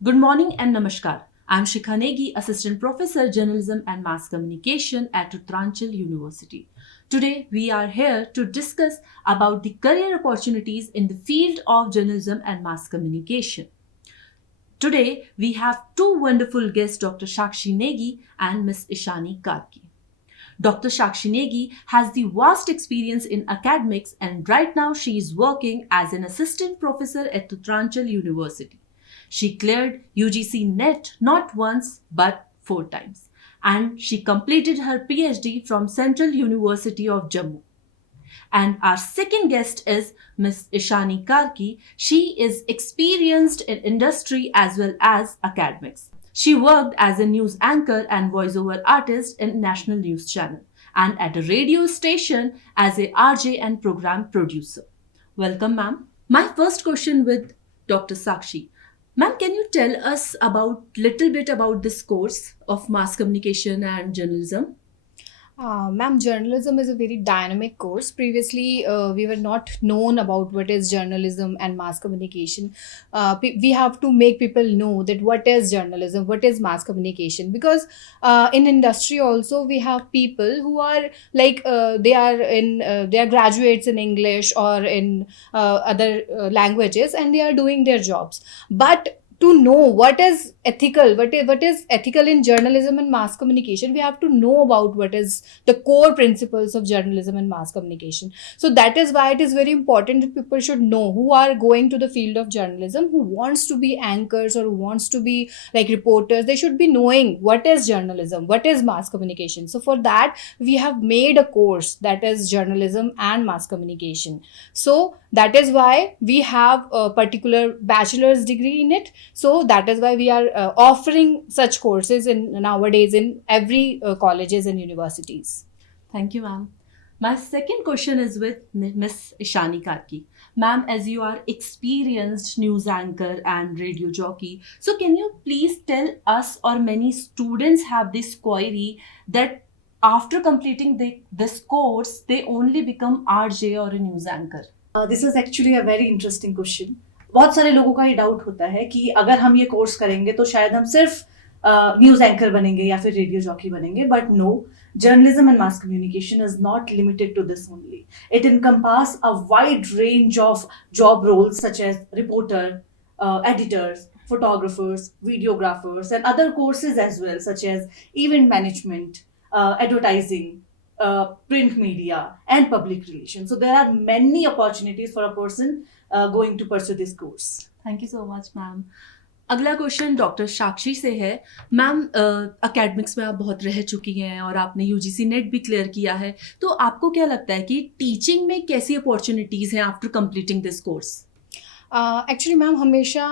Good morning and namaskar. I'm Shikha Negi, Assistant Professor, Journalism and Mass Communication at Uttaranchal University. Today, we are here to discuss about the career opportunities in the field of journalism and mass communication. Today, we have two wonderful guests, Dr. Shakshi Negi and Ms. Ishani Karki. Dr. Shakshi Negi has the vast experience in academics and right now she is working as an assistant professor at Uttaranchal University. She cleared UGC NET not once but 4 times and she completed her PhD from Central University of Jammu. And our second guest is Ms. Ishani Karki. She is experienced in industry as well as academics. She worked as a news anchor and voiceover artist in national news channel and at a radio station as a RJ and program producer. Welcome, ma'am. My first question with Dr. Sakshi. Ma'am, can you tell us about little bit about this course of mass communication and journalism? Ma'am, journalism is a very dynamic course. Previously, we were not known about what is journalism and mass communication. We have to make people know that what is journalism, what is mass communication. Because in industry also we have people who are like they are graduates in English or in other languages, and they are doing their jobs. But to know what is ethical, what is ethical in journalism and mass communication, we have to know about what is the core principles of journalism and mass communication. So that is why it is very important that people should know, who are going to the field of journalism, who wants to be anchors or who wants to be like reporters. They should be knowing what is journalism, what is mass communication. So for that we have made a course that is journalism and mass communication. So that is why we have a particular bachelor's degree in it. So that is why we are offering such courses in nowadays in every colleges and universities. Thank you, ma'am. My second question is with Miss Ishani Karki. Ma'am, as you are experienced news anchor and radio jockey, so can you please tell us or many students have this query that after completing this course, they only become RJ or a news anchor? This is actually a very interesting question. बहुत सारे लोगों का ये doubt होता है कि अगर हम ये कोर्स करेंगे तो शायद हम सिर्फ न्यूज एंकर बनेंगे या फिर रेडियो जॉकी बनेंगे. But no, journalism and mass communication is not limited to this only. It encompasses a wide range of job roles such as reporter, editors, photographers, videographers, and other courses as well, such as event management, advertising, print media, and public relations. So there are many opportunities for a person going to pursue this course. Thank you so much ma'am. अगला question doctor साक्षी से है. Ma'am, academics में आप बहुत रह चुकी हैं और आपने यूजीसी नेट भी क्लियर किया है, तो आपको क्या लगता है कि टीचिंग में कैसी अपॉर्चुनिटीज़ हैं after completing this course? Actually ma'am, हमेशा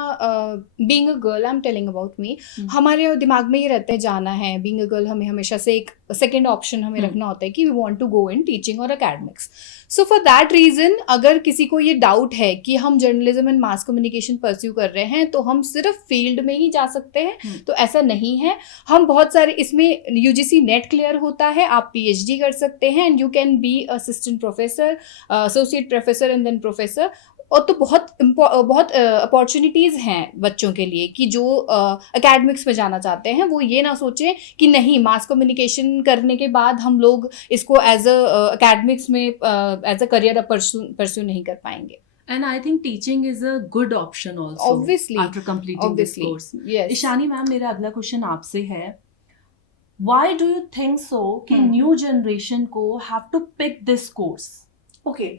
being a girl, I am telling about me, हमारे दिमाग में ये रहता है जाना है. बीइंग अ गर्ल हमें हमेशा से एक सेकेंड ऑप्शन हमें रखना होता है कि we want to go in teaching और academics. So for that reason, अगर किसी को ये डाउट है कि हम journalism and mass communication pursue कर रहे हैं तो हम सिर्फ फील्ड में ही जा सकते हैं, तो ऐसा नहीं है. हम बहुत सारे इसमें यूजीसी नेट क्लियर होता है, आप पीएचडी कर सकते हैं and you can be assistant professor, associate professor and then professor. और तो बहुत अपॉर्चुनिटीज़ हैं बच्चों के लिए कि जो एकेडमिक्स में जाना चाहते हैं वो ये ना सोचें कि नहीं, मास कम्युनिकेशन करने के बाद हम लोग इसको एज अ एकेडमिक्स में एज अ करियर परस्यू नहीं कर पाएंगे. And I think teaching is a good option also. Obviously. After completing this course. Yes. Ishani ma'am, मेरा अगला क्वेश्चन आपसे है. Why do you think so कि new generation को have to pick this course? Okay.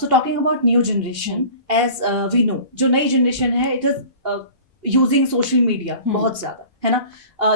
So talking about new generation, as we know, जो नई generation है, it is using social media बहुत ज़्यादा, है ना.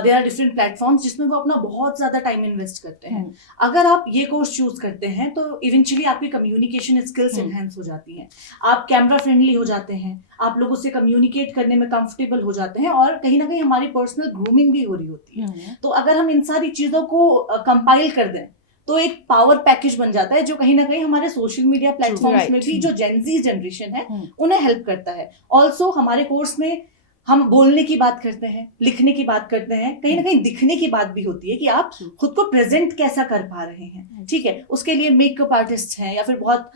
There are different platforms जिसमें वो अपना बहुत ज़्यादा टाइम इन्वेस्ट करते हैं. अगर आप ये कोर्स चूज करते हैं तो इवेंचुअली आपकी कम्युनिकेशन स्किल्स एनहेंस हो जाती हैं, आप कैमरा फ्रेंडली हो जाते हैं, आप लोगों से कम्युनिकेट करने में कंफर्टेबल हो जाते हैं और कहीं ना कहीं हमारी पर्सनल ग्रूमिंग भी हो रही होती है. तो अगर हम इन सारी चीज़ों को कंपाइल कर दें तो एक पावर पैकेज बन जाता है जो कहीं ना कहीं हमारे सोशल मीडिया प्लेटफॉर्म्स में भी जो जेनजी जनरेशन है उन्हें हेल्प करता है. ऑल्सो हमारे कोर्स में हम बोलने की बात करते हैं, लिखने की बात करते हैं, कहीं ना कहीं दिखने की बात भी होती है कि आप खुद को प्रेजेंट कैसा कर पा रहे हैं. ठीक है, उसके लिए मेकअप आर्टिस्ट हैं या फिर बहुत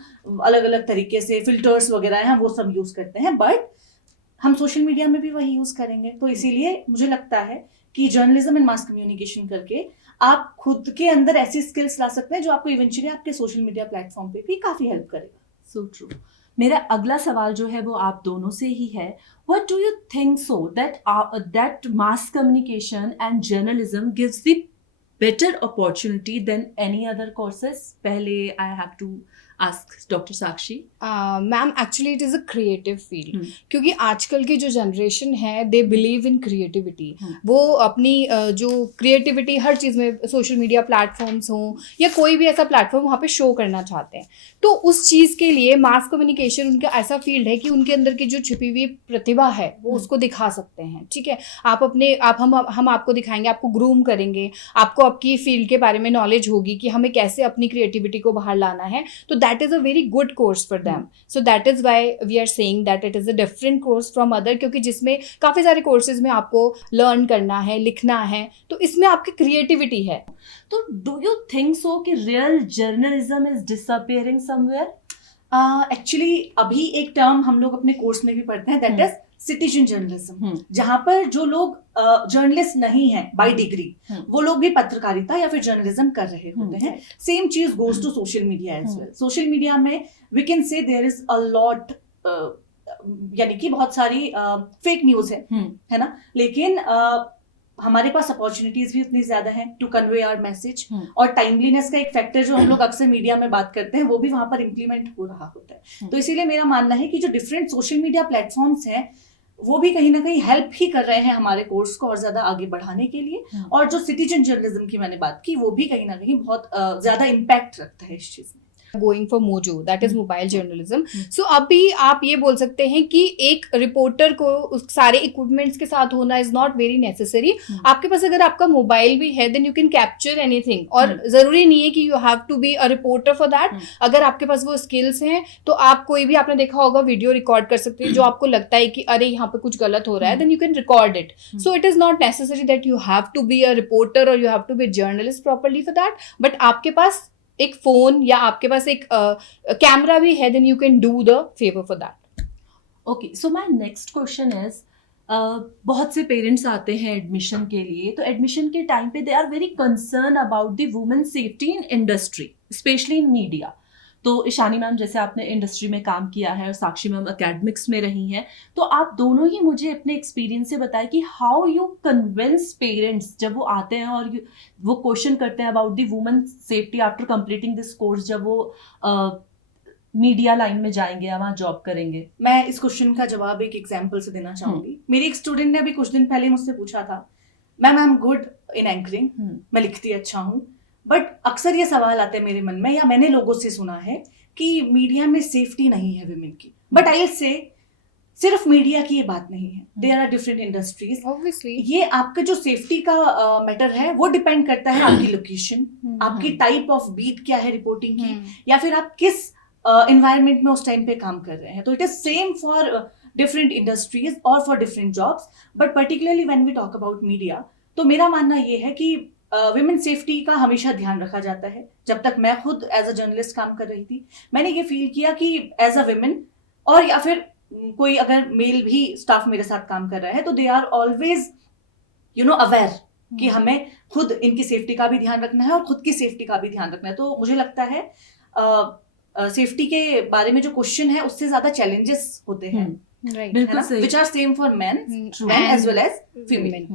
अलग अलग तरीके से फिल्टर्स वगैरह हैं, वो सब यूज करते हैं. बट हम सोशल मीडिया में भी वही यूज करेंगे। तो इसीलिए मुझे लगता है कि जर्नलिज्म एंड मास कम्युनिकेशन करके आप खुद के अंदर ऐसी स्किल्स ला सकते हैं जो आपको इवेंचुअली आपके सोशल मीडिया प्लेटफॉर्म पे भी काफी हेल्प करेगा। So true. मेरा अगला सवाल जो है वो आप दोनों से ही है, what do you think so that mass communication and journalism gives the better opportunity than any other courses? पहले I have to ask doctor Sakshi. Ma'am actually it is a creative field, क्योंकि आजकल की जो जनरेशन है they believe in creativity. वो अपनी जो creativity हर चीज़ में, सोशल मीडिया प्लेटफॉर्म्स हों या कोई भी ऐसा प्लेटफॉर्म, वहाँ पे शो करना चाहते हैं। तो उस चीज़ के लिए मास कम्युनिकेशन उनका ऐसा फील्ड है कि उनके अंदर की जो छिपी हुई प्रतिभा है वो उसको दिखा सकते हैं। ठीक है, हम आपको दिखाएंगे, आपको ग्रूम करेंगे, आपको आपकी फील्ड के बारे में नॉलेज होगी कि हमें कैसे अपनी क्रिएटिविटी को बाहर लाना है। तो that is a very good course for them. So that is why we are saying that it is a different course from other, क्योंकि जिसमें काफ़ी सारे कोर्सेज में आपको लर्न करना है, लिखना है, तो इसमें आपकी क्रिएटिविटी है। तो डू यू थिंक सो कि real journalism is disappearing somewhere? Actually अभी एक टर्म हम लोग अपने कोर्स में भी पढ़ते हैं, दैट इज सिटीजन जर्नलिज्म, जहां पर जो लोग जर्नलिस्ट नहीं है बाय डिग्री, वो लोग भी पत्रकारिता या फिर जर्नलिज्म कर रहे होते हैं। सेम चीज goes to social media as well. Social media में we can say there is a lot, यानी कि बहुत सारी फेक न्यूज है ना, लेकिन हमारे पास अपॉर्चुनिटीज भी उतनी ज्यादा हैं टू कन्वे आवर मैसेज, और टाइमलीनेस का एक फैक्टर जो हम लोग अक्सर मीडिया में बात करते हैं वो भी वहां पर इम्प्लीमेंट हो रहा होता है। तो इसीलिए मेरा मानना है कि जो डिफरेंट सोशल मीडिया प्लेटफॉर्म्स हैं वो भी कहीं ना कहीं हेल्प ही कर रहे हैं हमारे कोर्स को और ज्यादा आगे बढ़ाने के लिए। और जो सिटीजन जर्नलिज्म की मैंने बात की वो भी कहीं ना कहीं बहुत ज्यादा इम्पैक्ट रखता है इस चीज में। Going for mojo, that is mobile journalism. सो अभी आप ये बोल सकते हैं कि एक रिपोर्टर को उस सारे इक्विपमेंट्स के साथ होना इज नॉट वेरी नेसेसरी। आपके पास अगर आपका मोबाइल भी है then you can capture anything, और जरूरी नहीं है कि you have to be a reporter for that. अगर आपके पास वो स्किल्स हैं तो आप कोई भी, आपने देखा होगा, वीडियो रिकॉर्ड कर सकते हैं जो आपको लगता है कि अरे यहाँ पे कुछ गलत हो रहा है, then you can record it. So it is not necessary that you have to be a reporter और you have to be journalist properly for that. But आपके पास एक फोन या आपके पास एक कैमरा भी है, then you can do the favour for that. Okay, so my next question is, बहुत से पेरेंट्स आते हैं एडमिशन के लिए, तो एडमिशन के टाइम पे they are very concern about the women safety in industry, specially in media. तो ईशानी मैम, जैसे आपने इंडस्ट्री में काम किया है और साक्षी मैम एकेडमिक्स में रही हैं, तो आप दोनों ही मुझे अपने एक्सपीरियंस से बताएं कि हाउ यू कन्विंस पेरेंट्स जब वो आते हैं और वो क्वेश्चन करते हैं about the women safety after completing this course, जब वो मीडिया लाइन में जाएंगे या वहाँ जॉब करेंगे। मैं इस क्वेश्चन का जवाब एक एग्जाम्पल से देना चाहूंगी। मेरी एक स्टूडेंट ने अभी कुछ दिन पहले मुझसे पूछा था, ma'am I am good in anchoring, मैं लिखती अच्छा हूँ, बट अक्सर ये सवाल आते हैं मेरे मन में, या मैंने लोगों से सुना है कि मीडिया में सेफ्टी नहीं है विमेन की। बट आई से सिर्फ मीडिया की ये बात नहीं है, there are different industries. Obviously ये आपका जो सेफ्टी का मैटर है वो डिपेंड करता है आपकी लोकेशन, आपकी टाइप ऑफ बीट क्या है रिपोर्टिंग की, या फिर आप किस एनवायरनमेंट में उस टाइम पे काम कर रहे हैं। तो it is same for different industries और for different jobs, but particularly when we talk about media, तो मेरा मानना ये है कि विमेन सेफ्टी का हमेशा ध्यान रखा जाता है। जब तक मैं खुद एज अ जर्नलिस्ट काम कर रही थी, मैंने ये फील किया कि एज अ विमेन, और या फिर कोई अगर मेल भी स्टाफ मेरे साथ काम कर रहा है, तो दे आर ऑलवेज अवेयर कि हमें खुद इनकी सेफ्टी का भी ध्यान रखना है और खुद की सेफ्टी का भी ध्यान रखना है। तो मुझे लगता है सेफ्टी के बारे में जो क्वेश्चन है उससे ज्यादा चैलेंजेस होते हैं, बिल्कुल सही, which are same for men and as well as female.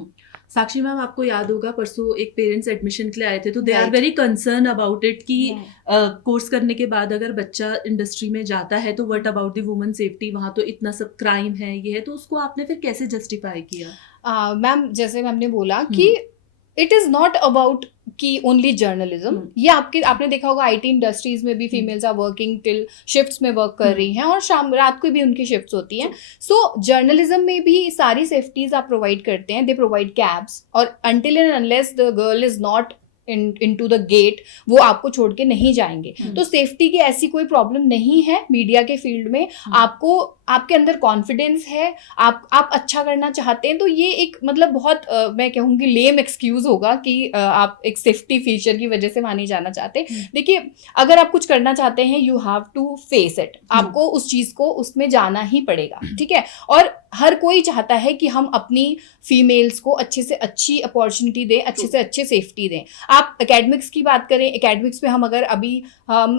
Sakshi ma'am, आपको याद होगा परसों एक पेरेंट्स एडमिशन के लिए आए थे, तो they are very concern about it कि कोर्स करने के बाद अगर बच्चा इंडस्ट्री में जाता है तो what about the women safety, वहाँ तो इतना सब क्राइम है, ये है, तो उसको आपने फिर कैसे जस्टिफाई किया? मैम, जैसे मैम ने बोला कि इट इज नॉट अबाउट कि ओनली जर्नलिज्म, ये आपने देखा होगा आईटी इंडस्ट्रीज में भी females are working till shifts में वर्क कर रही हैं, और शाम रात को भी उनकी शिफ्ट्स होती हैं। सो जर्नलिज्म में भी सारी सेफ्टीज आप प्रोवाइड करते हैं, दे प्रोवाइड कैब्स, और until and unless the girl is not into the gate, वो आपको छोड़ के नहीं जाएंगे। तो सेफ्टी की ऐसी कोई प्रॉब्लम नहीं है मीडिया के फील्ड में। आपको, आपके अंदर कॉन्फिडेंस है, आप अच्छा करना चाहते हैं, तो ये एक मतलब बहुत मैं कहूँगी लेम एक्सक्यूज होगा कि आप एक सेफ्टी फीचर की वजह से वहाँ नहीं जाना चाहते। देखिए, अगर आप कुछ करना चाहते हैं, you have to face it, आपको उस चीज़ को उसमें जाना ही पड़ेगा, ठीक है। और हर कोई चाहता है कि हम अपनी फीमेल्स को अच्छे से अच्छी अपॉर्चुनिटी दें, अच्छे से अच्छे सेफ्टी दें. आप एकेडमिक्स की बात करें, एकेडमिक्स में हम अगर अभी हम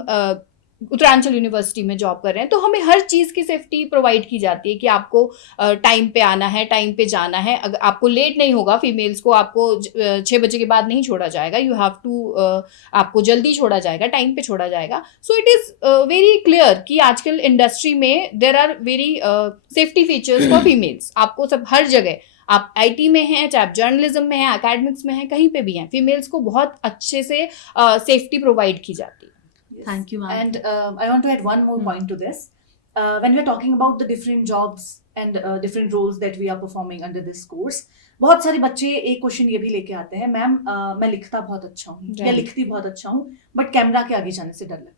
उत्तरांचल यूनिवर्सिटी में जॉब कर रहे हैं तो हमें हर चीज़ की सेफ्टी प्रोवाइड की जाती है कि आपको टाइम पे आना है, टाइम पे जाना है. अगर आपको लेट नहीं होगा, फीमेल्स को आपको 6 बजे के बाद नहीं छोड़ा जाएगा, यू हैव टू आपको जल्दी छोड़ा जाएगा, टाइम पे छोड़ा जाएगा. So it is very clear कि आजकल इंडस्ट्री में there are very safety features for females. आपको सब हर जगह, आप आईटी में हैं, चाहे आप जर्नलिज्म में हैं, एकेडमिक्स में हैं, कहीं पे भी हैं, फीमेल्स को बहुत अच्छे से सेफ्टी प्रोवाइड की जाती है. Yes. Thank you, ma'am. And I want to add one more point to this. When we're talking about the different jobs and different roles that we are performing under this course, बहुत सारे बच्चे एक question ये भी लेके आते हैं, ma'am मैं लिखता बहुत अच्छा हूँ या लिखती बहुत अच्छा हूँ, बट कैमरा के आगे जाने से डर लगता है.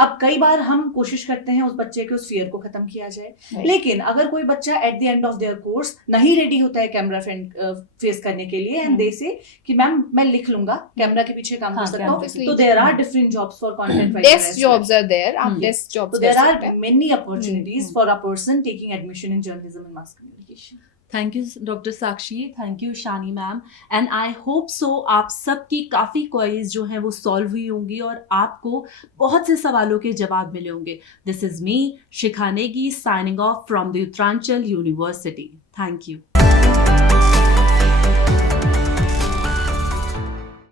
अब कई बार हम कोशिश करते हैं उस बच्चे के उस फियर को खत्म किया जाए, लेकिन अगर कोई बच्चा at the end of their course नहीं रेडी होता है कैमरा फेस करने के लिए एंड दे से कि मैम मैं लिख लूंगा, कैमरा के पीछे काम कर सकता हूँ, तो there are different jobs for content writer. Desk jobs are there, आप desk jobs So there are many opportunities for a person taking admission in journalism and mass communication. Thank you doctor Sakshi, thank you Shani ma'am, and I hope so आप सबकी काफ़ी queries जो हैं वो solve हुई होंगी और आपको बहुत से सवालों के जवाब मिले होंगे. This is me Shikha Negi signing off from the Uttaranchal university. Thank you.